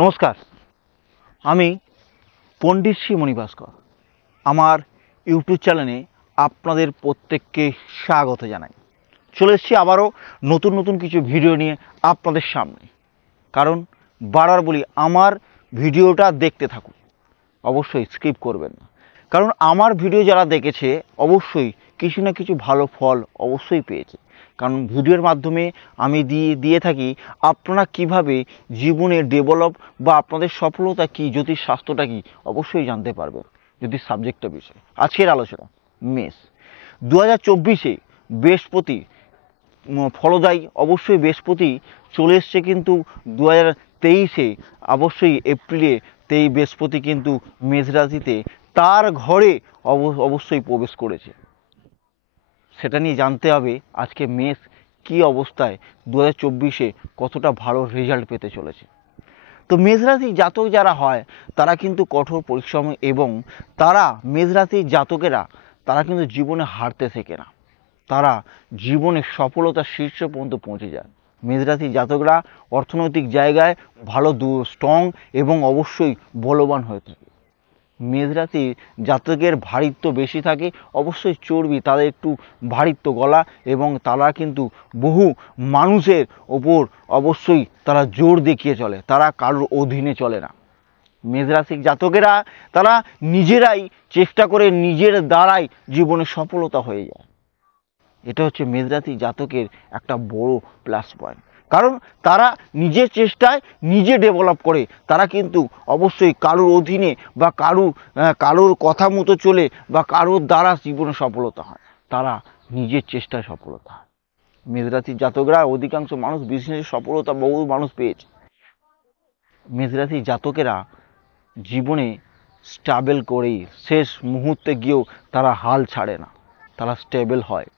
নমস্কার, আমি পণ্ডিত শ্রী মণিভাস্কর। আমার ইউটিউব চ্যানেলে আপনাদের প্রত্যেককে স্বাগত জানাই। চলে এসেছি আবারও নতুন নতুন কিছু ভিডিও নিয়ে আপনাদের সামনে। কারণ বারবার বলি, আমার ভিডিওটা দেখতে থাকুন, অবশ্যই স্কিপ করবেন না। কারণ আমার ভিডিও যারা দেখেছে অবশ্যই কিছু না কিছু ভালো ফল অবশ্যই পেয়েছে। কারণ ভিডিওর মাধ্যমে আমি দিয়ে থাকি আপনারা কিভাবে জীবনে ডেভেলপ বা আপনাদের সফলতা কী, জ্যোতিষ শাস্ত্রটা কী অবশ্যই জানতে পারবেন জ্যোতিষ সাবজেক্টটা বিষয়ে। আজকের আলোচনা মেষ 2024 বৃহস্পতি ফলদায়ী। অবশ্যই বৃহস্পতি চলে এসছে, কিন্তু 2023 অবশ্যই এপ্রিলে বৃহস্পতি কিন্তু মেষ রাশিতে তার ঘরে অবশ্যই প্রবেশ করেছে। সেটা নিয়ে জানতে হবে আজকে মেষ কী অবস্থায় 2024 কতটা ভালো রেজাল্ট পেতে চলেছে। তো মেষ রাশির জাতক যারা হয় তারা কিন্তু কঠোর পরিশ্রম, এবং তারা মেষ রাশির জাতকেরা তারা কিন্তু জীবনে হারতে শেখে না, তারা জীবনে সফলতার শীর্ষ পর্যন্ত পৌঁছে যায়। মেষ রাশির জাতকরা অর্থনৈতিক জায়গায় ভালো স্ট্রং এবং অবশ্যই বলবান হয়ে থাকে। মেষ রাশির জাতকের ভারিত্ব বেশি থাকে, অবশ্যই চর্বি, তাদের একটু ভারিত্ব গলা, এবং তারা কিন্তু বহু মানুষের ওপর অবশ্যই তারা জোর দেখিয়ে চলে, তারা কারোর অধীনে চলে না। মেষ রাশির জাতকেরা তারা নিজেরাই চেষ্টা করে নিজের দ্বারাই জীবনে সফলতা হয়ে যায়। এটা হচ্ছে মেষ রাশির জাতকের একটা বড় প্লাস পয়েন্ট। কারণ তারা নিজের চেষ্টায় নিজে ডেভেলপ করে, তারা কিন্তু অবশ্যই কারোর অধীনে বা কারোর কথা মতো চলে বা কারোর দ্বারা জীবনে সফলতা হয়, তারা নিজের চেষ্টায় সফলতা হয়। মেষ রাশির জাতকরা অধিকাংশ মানুষ বিজনেসে সফলতা বহু মানুষ পেয়েছে। মেষ রাশির জাতকেরা জীবনে স্টেবল করেই শেষ মুহূর্তে গিয়েও তারা হাল ছাড়ে না, তারা স্টেবল হয়,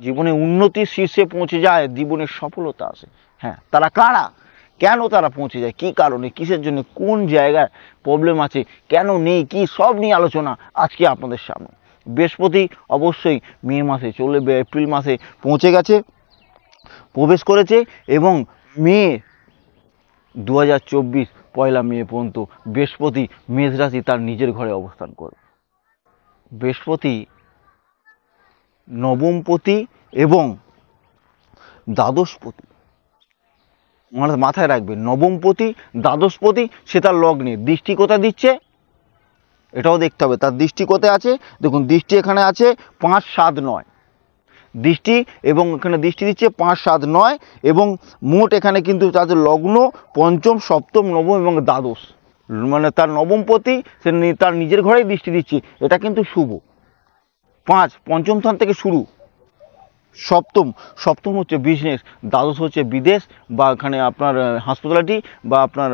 জীবনে উন্নতির শীর্ষে পৌঁছে যায়, জীবনের সফলতা আসে। হ্যাঁ, তারা কারা, কেন তারা পৌঁছে যায়, কী কারণে, কিসের জন্য, কোন জায়গায় প্রবলেম আছে, কেন নেই, কি সব নিয়ে আলোচনা আজকে আপনাদের সামনে। বৃহস্পতি অবশ্যই মে মাসে এপ্রিল মাসে পৌঁছে গেছে, প্রবেশ করেছে, এবং মে 2024 পয়লা মে পর্যন্ত বৃহস্পতি মেষ রাশি তার নিজের ঘরে অবস্থান করবে। বৃহস্পতি নবমপতি এবং দ্বাদশপতি, মাথায় রাখবেন, নবমপতি দ্বাদশপতি, সে তার লগ্নে দৃষ্টি কোথায় দিচ্ছে এটাও দেখতে হবে। তার দৃষ্টি কোথায় আছে দেখুন, দৃষ্টি এখানে আছে 5, 7, 9 দৃষ্টি, এবং এখানে দৃষ্টি দিচ্ছে 5, 7, 9, এবং মোট এখানে কিন্তু তাদের লগ্ন পঞ্চম, সপ্তম, নবম এবং দ্বাদশ, মানে তার নবমপতি সে তার নিজের ঘরেই দৃষ্টি দিচ্ছে। এটা কিন্তু শুভ। 5 পঞ্চম স্থান থেকে শুরু, সপ্তম হচ্ছে বিজনেস, দ্বাদশ হচ্ছে বিদেশ বা এখানে আপনার হসপিটালিটি বা আপনার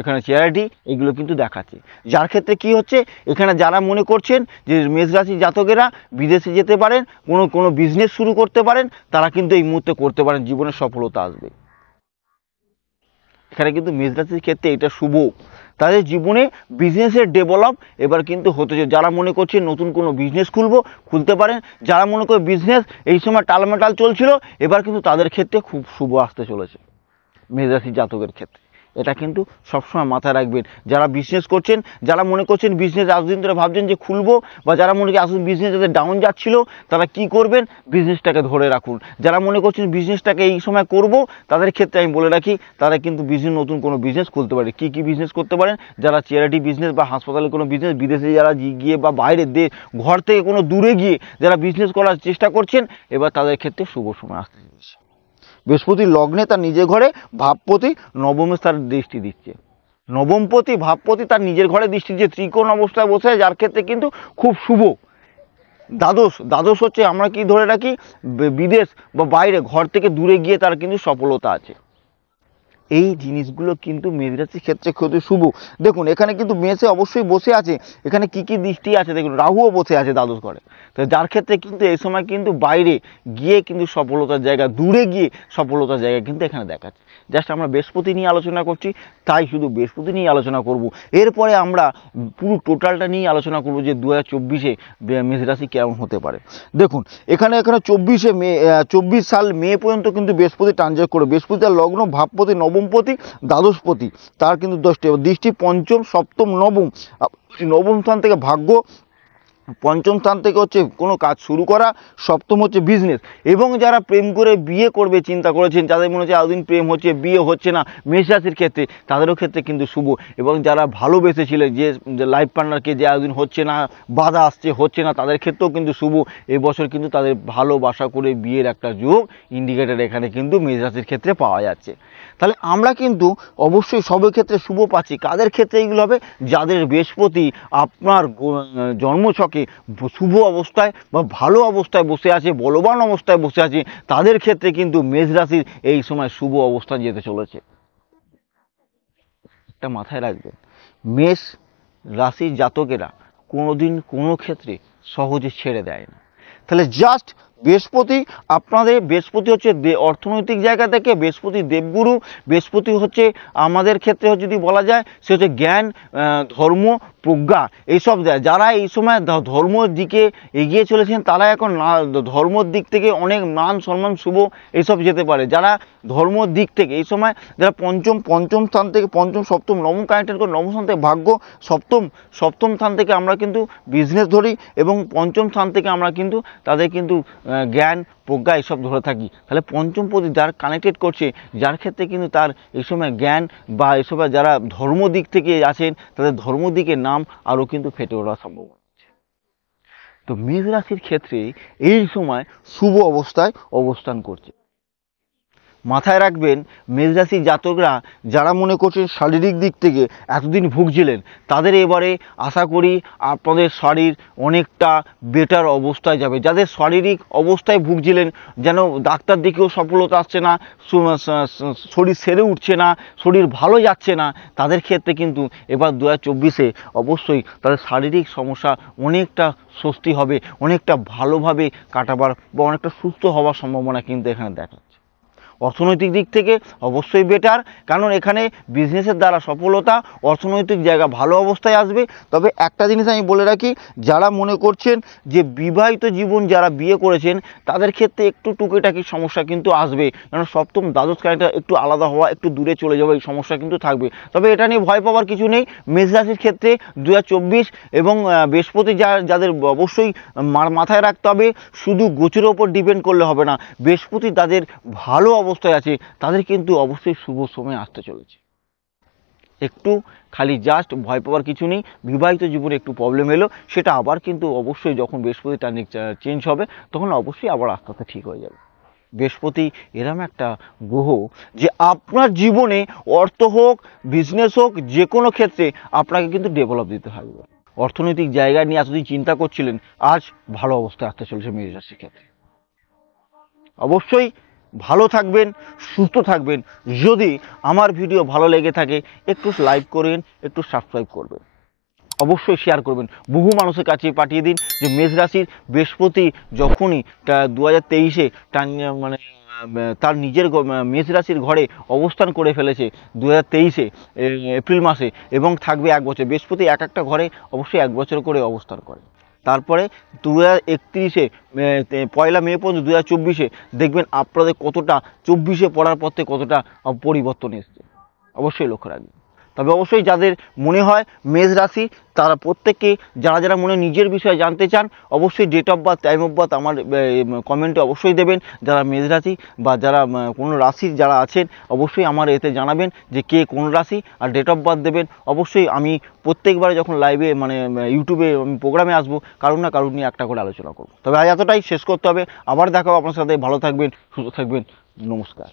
এখানে চ্যারিটি, এগুলো কিন্তু দেখাচ্ছে। যার ক্ষেত্রে কি হচ্ছে, এখানে যারা মনে করছেন যে মেষ রাশির জাতকেরা বিদেশে যেতে পারেন, কোনো বিজনেস শুরু করতে পারেন, তারা কিন্তু এই মুহূর্তে করতে পারেন, জীবনে সফলতা আসবে। এখানে কিন্তু মেষ রাশির ক্ষেত্রে এটা শুভ, তাদের জীবনে বিজনেসের ডেভেলপ এবার কিন্তু হতেছে। যারা মনে করছে নতুন কোনো বিজনেস খুলতে পারেন, যারা মনে করে বিজনেস এই সময় টালমাটাল চলছিল, এবার কিন্তু তাদের ক্ষেত্রে খুব শুভ আসতে চলেছে মেষ রাশির জাতকের ক্ষেত্রে। এটা কিন্তু সবসময় মাথায় রাখবেন। যারা বিজনেস করছেন, যারা মনে করছেন বিজনেস এতদিন ধরে ভাবছেন যে খুলবো, বা যারা মনে করছেন আসলে বিজনেস যাদের ডাউন যাচ্ছিল, তারা কি করবেন, বিজনেসটাকে ধরে রাখুন। যারা মনে করছেন বিজনেসটাকে এই সময় করব, তাদের ক্ষেত্রে আমি বলে রাখি, তারা কিন্তু নতুন কোনো বিজনেস খুলতে পারে। কি কি বিজনেস করতে পারেন, যারা চ্যারিটি বিজনেস বা হাসপাতালে কোনো বিজনেস, বিদেশে যারা গিয়ে বা বাইরে ঘর থেকে কোনো দূরে গিয়ে যারা বিজনেস করার চেষ্টা করছেন, এবার তাদের ক্ষেত্রে শুভ সময় আসতে চলেছে। বৃহস্পতি লগ্নে তার নিজের ঘরে ভাবপতি নবমে তার দৃষ্টি দিচ্ছে, নবমপতি ভাবপতি তার নিজের ঘরে দৃষ্টি দিচ্ছে, ত্রিকোণ অবস্থায় বসে, যার ক্ষেত্রে কিন্তু খুব শুভ। দ্বাদশ হচ্ছে আমরা কি ধরে রাখি, বিদেশ বা বাইরে ঘর থেকে দূরে গিয়ে তার কিন্তু সফলতা আছে। এই জিনিসগুলো কিন্তু মেষ রাশির ক্ষেত্রে খুবই শুভ। দেখুন এখানে কিন্তু মেষে অবশ্যই বসে আছে, এখানে কি কি দৃষ্টি আছে দেখুন, রাহুও বসে আছে দ্বাদশ ঘরে, তো যার ক্ষেত্রে কিন্তু এই সময় কিন্তু বাইরে গিয়ে কিন্তু সফলতার জায়গা, দূরে গিয়ে সফলতার জায়গা কিন্তু এখানে দেখাচ্ছে। জাস্ট আমরা বৃহস্পতি নিয়ে আলোচনা করছি, তাই শুধু বৃহস্পতি নিয়ে আলোচনা করব। এরপরে আমরা পুরো টোটালটা নিয়ে আলোচনা করব যে 2024 মেষ রাশি কেমন হতে পারে। দেখুন এখানে 24 সাল মে পর্যন্ত কিন্তু বৃহস্পতি ট্রানজিট করে, বৃহস্পতি তার লগ্ন ভাবপতি নবম নবমপতি দ্বাদশপতি তার কিন্তু 10টি দৃষ্টি পঞ্চম সপ্তম নবম, নবম স্থান থেকে ভাগ্য, পঞ্চম স্থান থেকে হচ্ছে কোনো কাজ শুরু করা, সপ্তম হচ্ছে বিজনেস। এবং যারা প্রেম করে বিয়ে করবে চিন্তা করেছেন, যাদের মনে হচ্ছে এতদিন প্রেম হচ্ছে বিয়ে হচ্ছে না, মেষ রাশির ক্ষেত্রে তাদেরও ক্ষেত্রে কিন্তু শুভ। এবং যারা ভালোবেসেছিলেন যে লাইফ পার্টনারকে, যে এতদিন হচ্ছে না, বাধা আসছে হচ্ছে না, তাদের ক্ষেত্রেও কিন্তু শুভ। এবছর কিন্তু তাদের ভালোবাসা করে বিয়ের একটা যোগ ইন্ডিকেটর এখানে কিন্তু মেষ রাশির ক্ষেত্রে পাওয়া যাচ্ছে। তাহলে আমরা কিন্তু অবশ্যই সবের ক্ষেত্রে শুভ পাচ্ছি। কাদের ক্ষেত্রে এইগুলো হবে? যাদের বৃহস্পতি আপনার জন্মছকে শুভ অবস্থায় বা ভালো অবস্থায় বসে আছে, বলবান অবস্থায় বসে আছে, তাদের ক্ষেত্রে কিন্তু মেষ রাশির এই সময় শুভ অবস্থান যেতে চলেছে। এটা মাথায় রাখবেন, মেষ রাশির জাতকেরা কোনোদিন কোনো ক্ষেত্রে সহজে ছেড়ে দেয় না। তাহলে জাস্ট বৃহস্পতি আপনাদের, বৃহস্পতি হচ্ছে অর্থনৈতিক জায়গা থেকে, বৃহস্পতি দেবগুরু, বৃহস্পতি হচ্ছে আমাদের ক্ষেত্রে যদি বলা যায় সে হচ্ছে জ্ঞান, ধর্ম, প্রজ্ঞা, এইসব দেয়। যারা এই সময় ধর্মর দিকে এগিয়ে চলেছেন তারা এখন ধর্মর দিক থেকে অনেক মান সম্মান শুভ এইসব যেতে পারে। যারা ধর্মর দিক থেকে এই সময় যারা পঞ্চম স্থান থেকে, পঞ্চম সপ্তম নবম কানেক্টেড করে, নবম স্থান থেকে ভাগ্য, সপ্তম স্থান থেকে আমরা কিন্তু বিজনেস ধরি, এবং পঞ্চম স্থান থেকে আমরা কিন্তু তাদের কিন্তু জ্ঞান প্রজ্ঞা এইসব ধরে থাকি। তাহলে পঞ্চম পতি যার কানেক্টেড করছে, যার ক্ষেত্রে কিন্তু তার এই সময় জ্ঞান বা এসব, যারা ধর্ম দিক থেকে আছেন তাদের ধর্ম দিকের নাম আরও কিন্তু ফেটে ওঠার সম্ভাবনা আছে। তো মেষ রাশির ক্ষেত্রে এই সময় শুভ অবস্থায় অবস্থান করছে। মাথায় রাখবেন, মেষ রাশির জাতকরা যারা মনে করছেন শারীরিক দিক থেকে এতদিন ভুগছিলেন, তাদের এবারে আশা করি আপনাদের শরীর অনেকটা বেটার অবস্থায় যাবে। যাদের শারীরিক অবস্থায় ভুগছিলেন, যেন ডাক্তার দেখেও সফলতা আসছে না, শরীর সেরে উঠছে না, শরীর ভালো যাচ্ছে না, তাদের ক্ষেত্রে কিন্তু এবার 2024-এ অবশ্যই তাদের শারীরিক সমস্যা অনেকটা স্বস্তি হবে, অনেকটা ভালোভাবে কাটাবার বা অনেকটা সুস্থ হওয়ার সম্ভাবনা কিন্তু এখানে দেখা। অর্থনৈতিক দিক থেকে অবশ্যই বেটার, কারণ এখানে বিজনেসের দ্বারা সফলতা, অর্থনৈতিক জায়গা ভালো অবস্থায় আসবে। তবে একটা জিনিস আমি বলে রাখি, যারা মনে করছেন যে বিবাহিত জীবন, যারা বিয়ে করেছেন তাদের ক্ষেত্রে একটু টুকিটাকি সমস্যা কিন্তু আসবে, কারণ সপ্তম দ্বাদশ কানেক্টটা একটু আলাদা হওয়া, একটু দূরে চলে যাওয়া, এই সমস্যা কিন্তু থাকবে। তবে এটা নিয়ে ভয় পাওয়ার কিছু নেই। মেষ রাশির ক্ষেত্রে 2024 এবং বৃহস্পতি যাদের অবশ্যই মাথায় রাখতে হবে, শুধু গোচরের ওপর ডিপেন্ড করলে হবে না। বৃহস্পতি তাদের ভালো অবস্থায় আছে, তাদের কিন্তু অবশ্যই শুভ সময় আসতে চলেছে। একটু খালি জাস্ট ভয় পাওয়ার কিছু নেই। বিবাহিত জীবনে একটু প্রবলেম এলো, সেটা আবার কিন্তু অবশ্যই যখন বৃহস্পতি টার্নিং চেঞ্জ হবে তখন অবশ্যই আবার আস্তে আস্তে ঠিক হয়ে যাবে। বৃহস্পতি এরম একটা গ্রহ যে আপনার জীবনে অর্থ হোক, বিজনেস হোক, যে কোনো ক্ষেত্রে আপনাকে কিন্তু ডেভেলপ দিতে হবে। অর্থনৈতিক জায়গা নিয়ে এতদিন চিন্তা করছিলেন, আজ ভালো অবস্থায় আসতে চলেছে মেষ রাশির ক্ষেত্রে। অবশ্যই ভালো থাকবেন, সুস্থ থাকবেন। যদি আমার ভিডিও ভালো লেগে থাকে একটু লাইক করবেন, একটু সাবস্ক্রাইব করবেন, অবশ্যই শেয়ার করবেন, বহু মানুষের কাছে পাঠিয়ে দিন যে মেষ রাশির বৃহস্পতি যখনই 2023-এ মানে তার নিজের মেষ রাশির ঘরে অবস্থান করে ফেলেছে 2023-এ এপ্রিল মাসে, এবং থাকবে 1 বছর। বৃহস্পতি একটা ঘরে অবশ্যই 1 বছর করে অবস্থান করে। তারপরে 2031-এ 1 মে পর্যন্ত 2024-এ দেখবেন আপনাদের কতটা 24-এ পড়ার পর থেকে কতটা পরিবর্তন এসছে, অবশ্যই লক্ষ্য রাখবেন। তবে অবশ্যই যাদের মনে হয় মেষ রাশি, তারা প্রত্যেককে যারা মনে নিজের বিষয়ে জানতে চান, অবশ্যই date of birth, time of birth আমার কমেন্টে অবশ্যই দেবেন। যারা মেষ রাশি বা যারা কোনো রাশির যারা আছেন, অবশ্যই আমার এতে জানাবেন যে কে কোন রাশি, আর ডেট অফ বার্থ দেবেন। অবশ্যই আমি প্রত্যেকবারে যখন লাইভে মানে ইউটিউবে আমি প্রোগ্রামে আসবো, কারণ না কারণ নিয়ে একটা করে আলোচনা করবো। তবে আজ এতটাই, শেষ করতে হবে। আবার দেখাবো আপনার সাথে। ভালো থাকবেন, সুস্থ থাকবেন, নমস্কার।